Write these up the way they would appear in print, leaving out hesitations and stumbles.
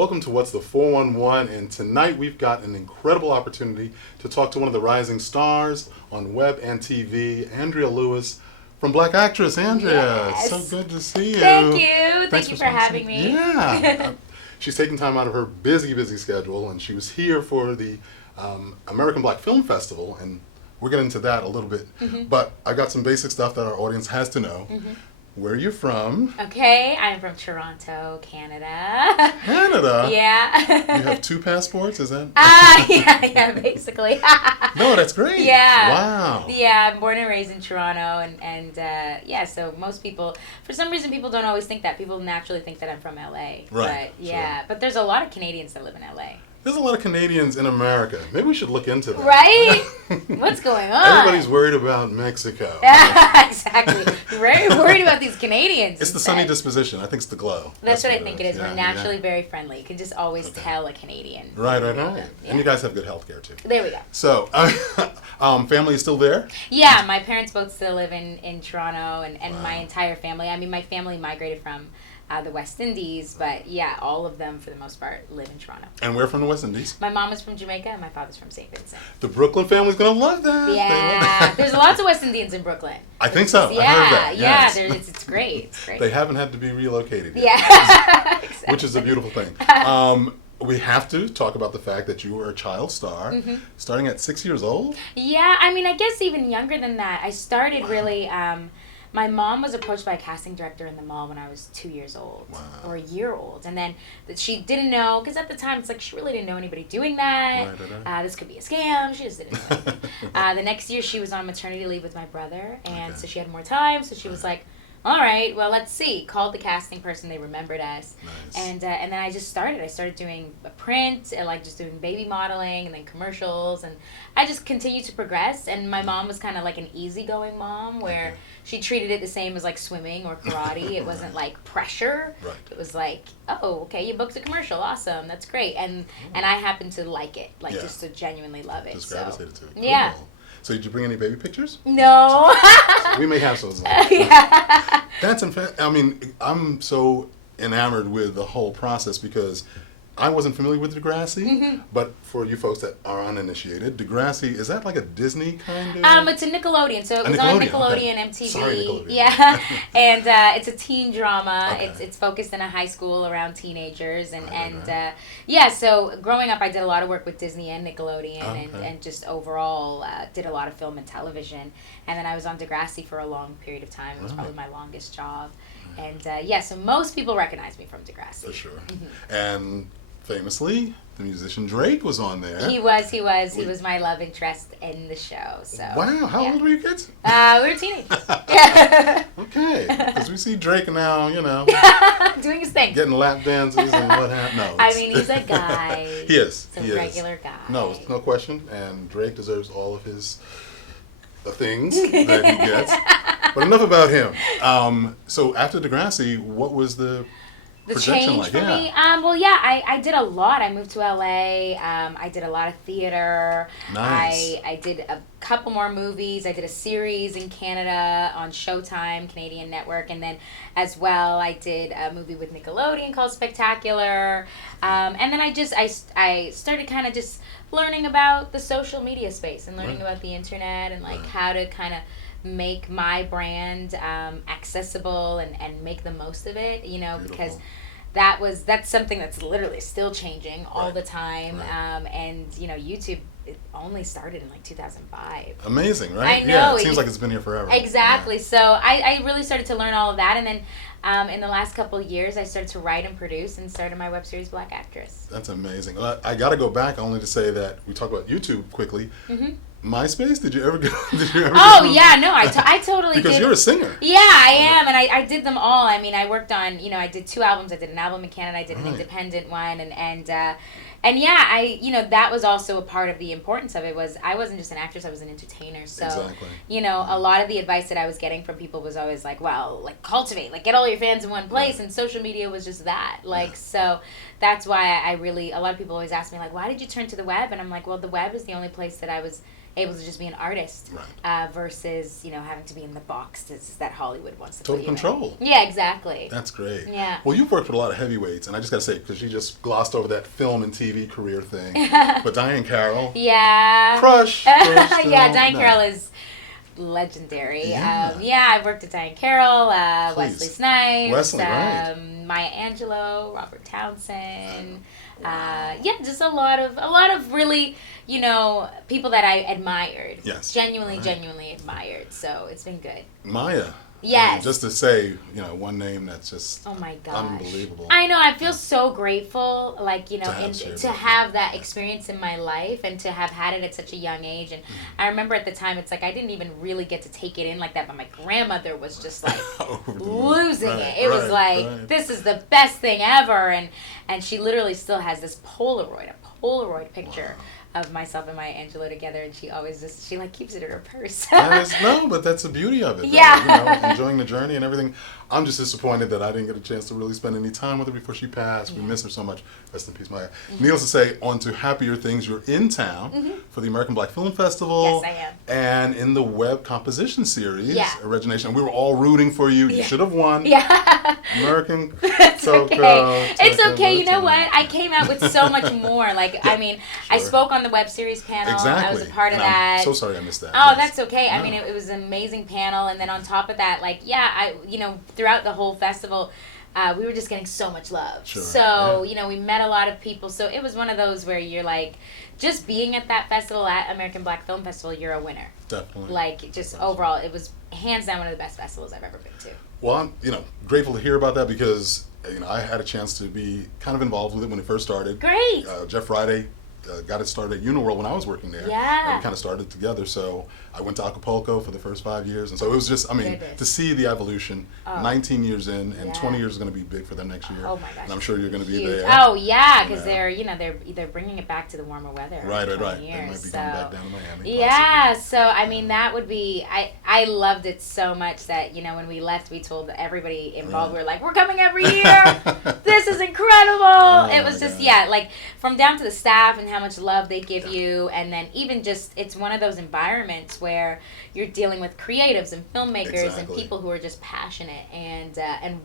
Welcome to What's the 411, and tonight we've got an incredible opportunity to talk to one of the rising stars on web and TV, Andrea Lewis from Black Actress. Andrea, Yes. so good to see you. Thank you. Thanks Thank you for having me. Yeah. She's taking time out of her busy schedule, and she was here for the American Black Film Festival, and we'll get into that a little bit. But I got some basic stuff that our audience has to know. Where are you from? Okay, I'm from Toronto, Canada. Canada? Yeah. You have 2 passports, is that? Yeah, basically. No, that's great. Yeah. Wow. Yeah, I'm born and raised in Toronto, and yeah, so most people, for some reason, people don't always think that. People naturally think that I'm from LA. Right. But yeah, Sure. But there's a lot of Canadians that live in LA. There's a lot of Canadians in America. Maybe we should look into that. Right? What's going on? Everybody's worried about Mexico. Exactly. Very worried about these Canadians. It's the sunny disposition. I think it's the glow. That's what I think it is. Yeah, We're naturally very friendly. You can just always tell a Canadian. Right. Yeah. And you guys have good health care, too. There we go. So, family is still there? Yeah, my parents both still live in Toronto, and Wow. my entire family. I mean, my family migrated from the West Indies, but yeah, all of them, for the most part, live in Toronto. And we're from the West Indies. My mom is from Jamaica, and my father's from St. Vincent. The Brooklyn family's going to love that. Yeah, there's lots of West Indians in Brooklyn. I think so. Yeah, I heard that. yeah, Yes. it's great. It's great. They haven't had to be relocated yet. Yeah, exactly. Which is a beautiful thing. We have to talk about the fact that you were a child star, starting at 6 years old. Yeah, I mean, I guess even younger than that. I started really. My mom was approached by a casting director in the mall when I was 2 years old, or a year old, and then she didn't know, because at the time it's like she really didn't know anybody doing that. Right. This could be a scam. She just didn't know anything. The next year she was on maternity leave with my brother, and so she had more time. So she was like, all right, well, let's see. Called the casting person. They remembered us. Nice. And then I just started. I started doing a print, and like just doing baby modeling, and then commercials. And I just continued to progress. And my mom was kind of like an easygoing mom, where she treated it the same as like swimming or karate. It wasn't like pressure. Right. It was like, oh, okay, you booked a commercial. Awesome. That's great. And I happened to like it, like just to genuinely love it. Just gravitated to it. Yeah. Cool. So did you bring any baby pictures? No. We may have some. Yeah. That's I mean, I'm so enamored with the whole process because I wasn't familiar with Degrassi, but for you folks that are uninitiated, Degrassi, is that like a Disney kind of? It's a Nickelodeon, so it was Nickelodeon, on Nickelodeon, okay. MTV. Sorry, Nickelodeon. Yeah, and it's a teen drama. Okay. It's focused in a high school around teenagers, and Right. yeah. So growing up, I did a lot of work with Disney and Nickelodeon, Okay. and just overall did a lot of film and television. And then I was on Degrassi for a long period of time. It was probably my longest job, and yeah. So most people recognize me from Degrassi. For sure. And famously, the musician Drake was on there. He was my love interest in the show. So Wow, how old were you kids? we were teenagers. Okay, because we see Drake now, Doing his thing. getting lap dances and what have no. I mean, he's a guy. He is. He's He a is. regular guy. No question. And Drake deserves all of his the things that he gets. But enough about him. So after Degrassi, what was the projection change like? for me? Well, yeah, I did a lot. I moved to LA. I did a lot of theater. Nice. I did a couple more movies. I did a series in Canada on Showtime, Canadian network, and then as well I did a movie with Nickelodeon called Spectacular. And then I started kind of just learning about the social media space and learning about the internet and like how to kind of make my brand accessible and make the most of it, because that's something that's literally still changing all the time. And YouTube, it only started in like 2005. Amazing, right? I know. Yeah, it seems like it's been here forever. Exactly. Yeah. So I really started to learn all of that, and then in the last couple of years I started to write and produce and started my web series Black Actress. That's amazing. I got to go back only to say that we talk about YouTube quickly. MySpace? Did you ever go? Oh yeah, no, I totally because did. you're a singer. Yeah, I am, and I did them all. I mean, I worked on, I did 2 albums. I did an album in Canada. I did an independent one, and yeah, that was also a part of the importance of it. Was I wasn't just an actress; I was an entertainer. So, Exactly. A lot of the advice that I was getting from people was always like, well, like cultivate, like get all your fans in one place, and social media was just that. Like, so that's why a lot of people always ask me like, why did you turn to the web? And I'm like, well, the web is the only place that I was able to just be an artist, Right. versus having to be in the boxes that Hollywood wants to Total put you control. in. Yeah, exactly. That's great. Yeah. Well, you've worked with a lot of heavyweights, and I just got to say, because you just glossed over that film and TV career thing, but Diane Carroll. Yeah. Crush. Yeah, Diane Carroll is legendary. Yeah. I've worked with Diane Carroll, Please. Wesley Snipes, Wesley, right. Maya Angelou, Robert Townsend. Just a lot of really, people that I admired. Yes. Genuinely admired. So it's been good. Maya. Yes. I mean, just to say, one name that's just oh my gosh. unbelievable. I know. I feel so grateful, to have have that experience in my life and to have had it at such a young age. And I remember at the time, it's like I didn't even really get to take it in like that, but my grandmother was just like losing it. It was like, this is the best thing ever. And she literally still has this Polaroid picture. Wow. Of myself and Maya Angelou together, and she always keeps it in her purse. But that's the beauty of it. Yeah. Enjoying the journey and everything. I'm just disappointed that I didn't get a chance to really spend any time with her before she passed. We miss her so much. Rest in peace, Maya. Needless to say, on to happier things. You're in town for the American Black Film Festival. Yes, I am. And in the web composition series, Origination. We were all rooting for you. You should have won. Yeah. American. It's okay. It's okay. You know what? I came out with so much more. I spoke on the web series panel. Exactly. I was a part of that. I'm so sorry I missed that. Oh, that's okay. I mean, it was an amazing panel. And then on top of that, throughout the whole festival, we were just getting so much love. Sure. So, we met a lot of people. So it was one of those where you're like, just being at that festival, at American Black Film Festival, you're a winner. Definitely. Overall, it was hands down one of the best festivals I've ever been to. Well, I'm, grateful to hear about that because, I had a chance to be kind of involved with it when it first started. Great. Jeff Friday got it started at Uniworld when I was working there. Yeah. And we kind of started together. So I went to Acapulco for the first 5 years. And so it was just, to see the evolution, 19 years in, and 20 years is going to be big for them next year. Oh my gosh. And I'm sure you're going to be there. Oh yeah, because they're bringing it back to the warmer weather. Right. Years, They might be going back down to Miami. Yeah, so that would be, I loved it so much that, when we left, we told everybody involved, we were like, we're coming every year. This is incredible. It was just, from down to the staff and how much love they give you, and then even just, it's one of those environments where you're dealing with creatives and filmmakers and people who are just passionate and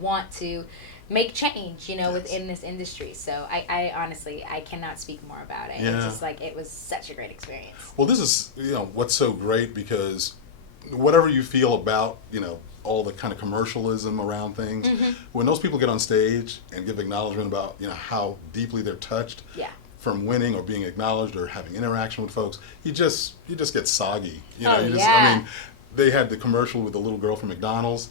want to make change, within this industry. So I honestly, I cannot speak more about it. Yeah. It's just it was such a great experience. Well, this is, what's so great because whatever you feel about, all the kind of commercialism around things, when those people get on stage and give acknowledgement about, how deeply they're touched. Yeah. From winning or being acknowledged or having interaction with folks, you just get soggy. They had the commercial with the little girl from McDonald's.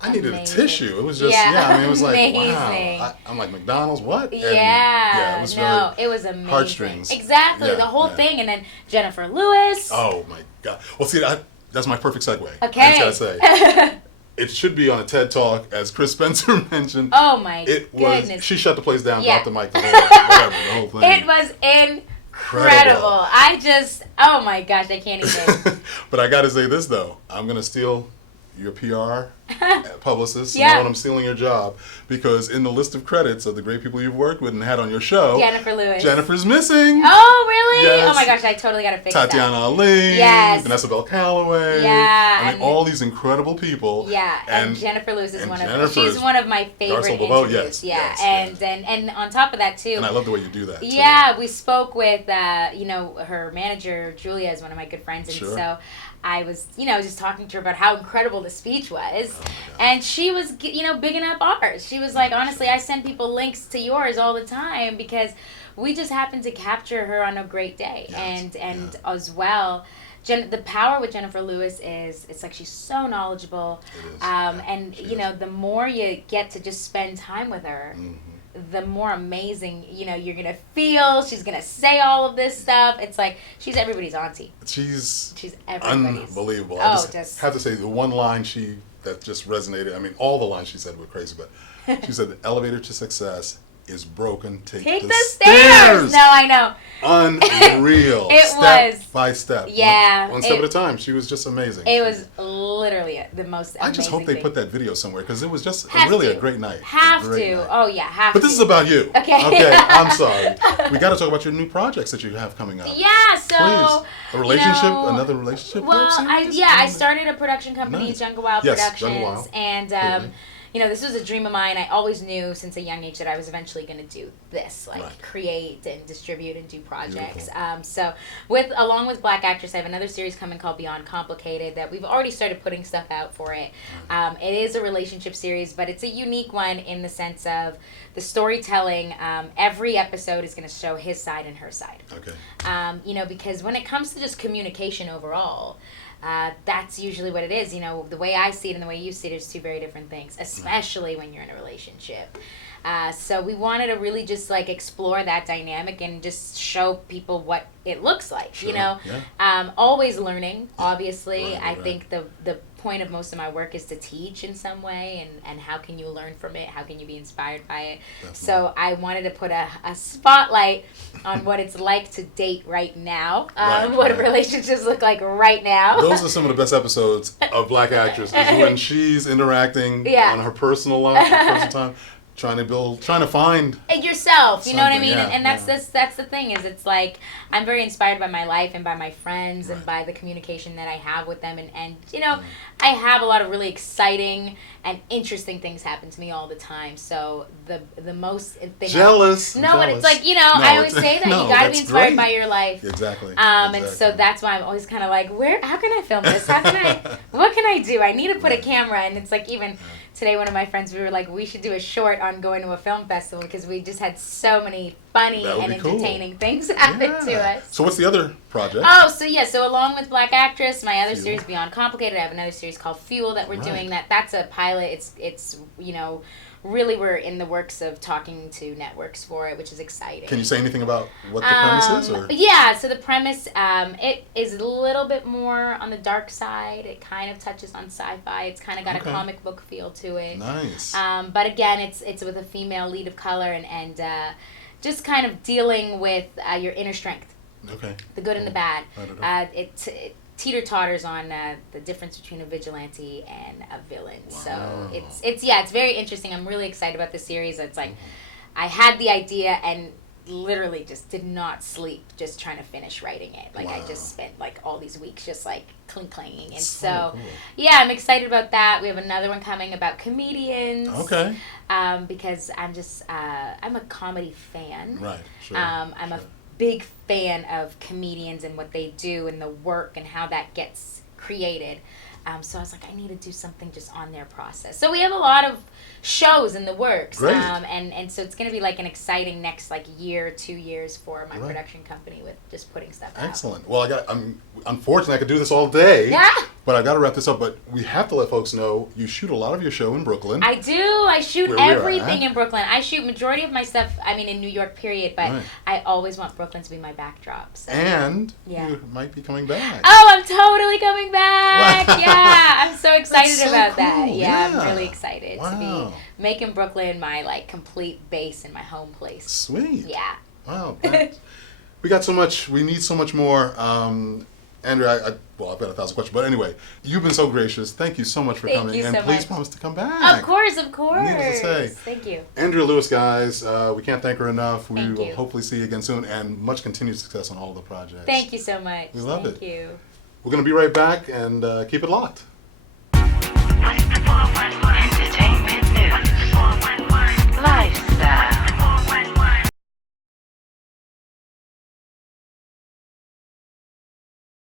I needed a tissue. It was just, it was like, wow. I'm like, McDonald's, what? And, it was it was amazing. Heartstrings. Exactly, the whole thing. And then Jennifer Lewis. Oh my God. Well, see, that's my perfect segue. Okay. I just gotta say. It should be on a TED Talk, as Chris Spencer mentioned. Oh my goodness. She shut the place down, dropped the mic, the whole thing. It was incredible. Oh my gosh, I can't even. But I gotta say this though, I'm gonna steal your PR publicist. You know what? I'm stealing your job because in the list of credits of the great people you've worked with and had on your show, Jennifer Lewis. Jennifer's missing. Oh, really? Yes. Oh my gosh, I totally got to fix Tatiana that. Ali. Yes. Vanessa Bell Calloway. Yeah. All these incredible people. Yeah. And Jennifer Lewis is she's one of my favorite interviews. And on top of that too. And I love the way you do that. Yeah, we spoke with her manager Julia is one of my good friends, and so I was, just talking to her about how incredible the speech was. And she was, bigging up ours. She was like, honestly, I send people links to yours all the time because we just happened to capture her on a great day. Yes. And as well, the power with Jennifer Lewis is, it's like she's so knowledgeable. The more you get to just spend time with her, the more amazing, you're going to feel. She's going to say all of this stuff. It's like she's everybody's auntie. She's everybody's. Unbelievable. I just have to say the one line that just resonated. I mean, all the lines she said were crazy, but she said the elevator to success is broken. Take the stairs. No, I know. Unreal. Step by step. Yeah. One step at a time. She was just amazing. It was literally the most amazing I just hope they thing. put that video somewhere because it was just Have really to. a great night. Have great to. night. Oh, yeah, have But to. this is about you. Okay. Okay, I'm sorry. We got to talk about your new projects that you have coming up. Yeah, so. Please. A relationship, another relationship Well, web series? I started a production company, Nice. Jungle Wild Yes, Productions. Jungle Wild. And, this was a dream of mine. I always knew since a young age that I was eventually going to do this, create and distribute and do projects. So, along with Black Actress, I have another series coming called Beyond Complicated that we've already started putting stuff out for it. It is a relationship series, but it's a unique one in the sense of the storytelling. Every episode is going to show his side and her side. Okay. Because when it comes to just communication overall, that's usually what it is. The way I see it and the way you see it is two very different things, especially when you're in a relationship. So we wanted to really just explore that dynamic and just show people what it looks like. Sure. Yeah. Always learning. Obviously, Right. I think the point of most of my work is to teach in some way, and how can you learn from it? How can you be inspired by it? Definitely. So I wanted to put a spotlight on what it's like to date right now. What relationships look like right now. Those are some of the best episodes of Black Actress, is when she's interacting on her personal life, her personal time, trying to find yourself, you know what I mean? Yeah, and that's the thing, is it's I'm very inspired by my life and by my friends and by the communication that I have with them, and I have a lot of really exciting and interesting things happen to me all the time. So the most thing jealous. But it's I always say that you gotta be inspired by your life. Exactly. And so that's why I'm always kind of how can I film this? What can I do? I need to put a camera, and it's even today, one of my friends, we were we should do a short on going to a film festival because we just had so many funny and entertaining things happen to us. So what's the other project? So along with Black Actress, my other series, Beyond Complicated, I have another series called Fuel that we're doing. That's a pilot. It's really we're in the works of talking to networks for it, which is exciting. Can you say anything about what the premise is? Or? Yeah, so the premise, it is a little bit more on the dark side. It kind of touches on sci-fi. It's kind of got a comic book feel to it. Nice. But again, it's with a female lead of color, and just kind of dealing with your inner strength. Okay. The good and the bad. It teeter-totters on the difference between a vigilante and a villain. Wow. So it's very interesting. I'm really excited about this series. It's I had the idea and literally just did not sleep just trying to finish writing it. I just spent all these weeks just clanging. And so yeah, I'm excited about that. We have another one coming about comedians. Okay. Because I'm a comedy fan. Right. Sure. I'm a big fan of comedians and what they do and the work and how that gets created. So I was I need to do something just on their process. So we have a lot of shows in the works. Great. And so it's going to be an exciting next year, 2 years for my production company with just putting stuff out. Excellent. Well, unfortunately I could do this all day. Yeah. But I got to wrap this up. But we have to let folks know you shoot a lot of your show in Brooklyn. I do. I shoot everything in Brooklyn. I shoot majority of my stuff, in New York, period. But I always want Brooklyn to be my backdrop. So. And you might be coming back. Oh, I'm totally coming back. Yeah, I'm so excited about cool. that. Yeah. I'm really excited to be making Brooklyn my complete base and my home place. Sweet. Yeah. Wow. We got so much. We need so much more. Andrea, I've got 1,000 questions, but anyway, you've been so gracious. Thank you so much for coming, and please promise to come back. Of course. Needless to say. Thank you. Andrea Lewis, guys, we can't thank her enough. We Thank will you. hopefully see you again soon, and much continued success on all the projects. Thank you so much. We love it. Thank you. We're going to be right back, and keep it locked.